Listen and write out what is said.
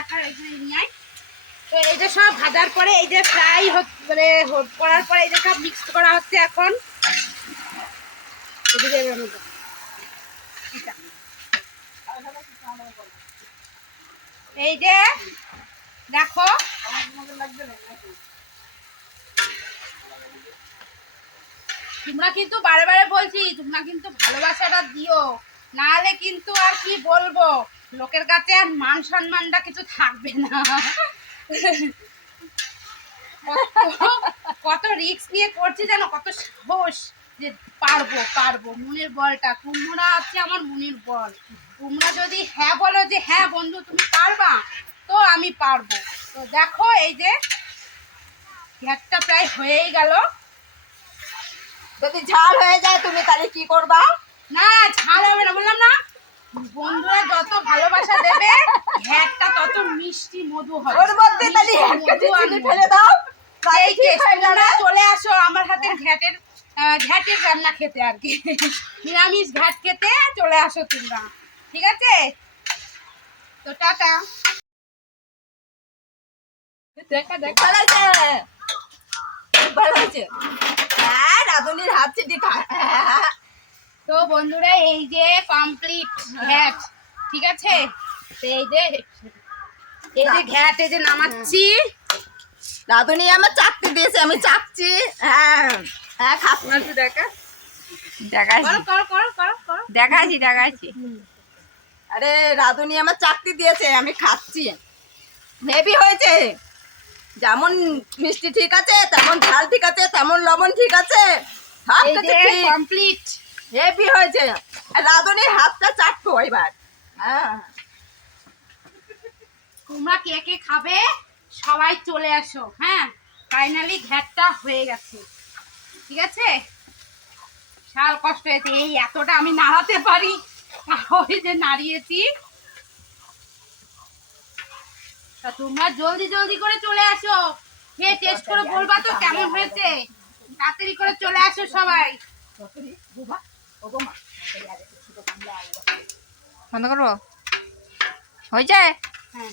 দেখার এখানে নিয়ে। তো এই যে সব ভাজার পরে এই যে ফ্রাই মানে করার পরে এই যে সব মিক্স করা হচ্ছে এখন। এই যে দেখো তোমরা কিন্তু বারে বারে বলছি তোমরা কিন্তু ভালোবাসাটা দিও, নাহলে কিন্তু আর কি বলবো লোকের কাছে আর মান সম্মানটা কিছু থাকবে না। কত রিস্ক নিয়ে করছি জানো, কত সাহস যে পারবো পারবো, মনের বলটা তোমরা হচ্ছে আমার মনের বল। তোমরা যদি হ্যাঁ বলো যে হ্যাঁ বন্ধু তুমি পারবা, তো আমি পারবো। তো দেখো এই যে ঘ্যাটটা প্রায় হয়েই গেল। যদি ঝাল হয়ে যায় তুমি তাহলে কি করবা? না ঝাল হবে না, বললাম না বন্ধুরা যত ভালোবাসা দেবে ঘ্যাটটা তত মিষ্টি মধু হবে। ওর মধ্যে তাহলে চিনি ফেলে দাও, এই যে তোমরা চলে আসো আমার হাতে ঘ্যাটের রান্না খেতে, আর কি নিরামিষ ঘ্যাট খেতে চলে আসো তোমরা, ঠিক আছে? তো টাটা। দেখা দেখা লাগছে, ভালো হয়েছে। হ্যাঁ রাধুনির হাত চিটি খায়। তো বন্ধুরা এই যে কমপ্লিট ঘ্যাট, ঠিক আছে? তো এই যে ঘ্যাট এই যে নামাচ্ছি। রাধুনি আমার চাকতি দিয়েছে, আমি চাকছি। হ্যাঁ হ্যাঁ খাচ্ছি। দেখা দেখাচ্ছি করো করো করো করো দেখাচ্ছি দেখাচ্ছি। আরে রাধুনি আমার চাকতি দিয়েছে, আমি খাচ্ছি। হেভি হয়েছে, যেমন মিষ্টি ঠিক আছে, তেমন ঝাল ঠিক আছে, তেমন লবণ ঠিক আছে, সব এই কিছু যে ঠিক। কমপ্লিট হেভি হয়েছে। আর রাধুনির হাতটা চাটবো এবার। হ্যাঁ তোমরা কে কে খাবে সবাই চলে আসো। হ্যাঁ ফাইনালি ঘ্যাটটা হয়ে গেছে, ঠিক আছে? শাল কষ্ট হয়েছে, এই এতটা আমি নাড়াতে পারি, ওই যে নাড়িয়েছি। তা তোমরা জলদি জলদি করে চলে আসো, খেয়ে টেস্ট করে বলবা তো কেমন হয়েছে। তাড়াতাড়ি করে চলে আসো সবাই। বন্ধ করবো? হয়ে যায়। হ্যাঁ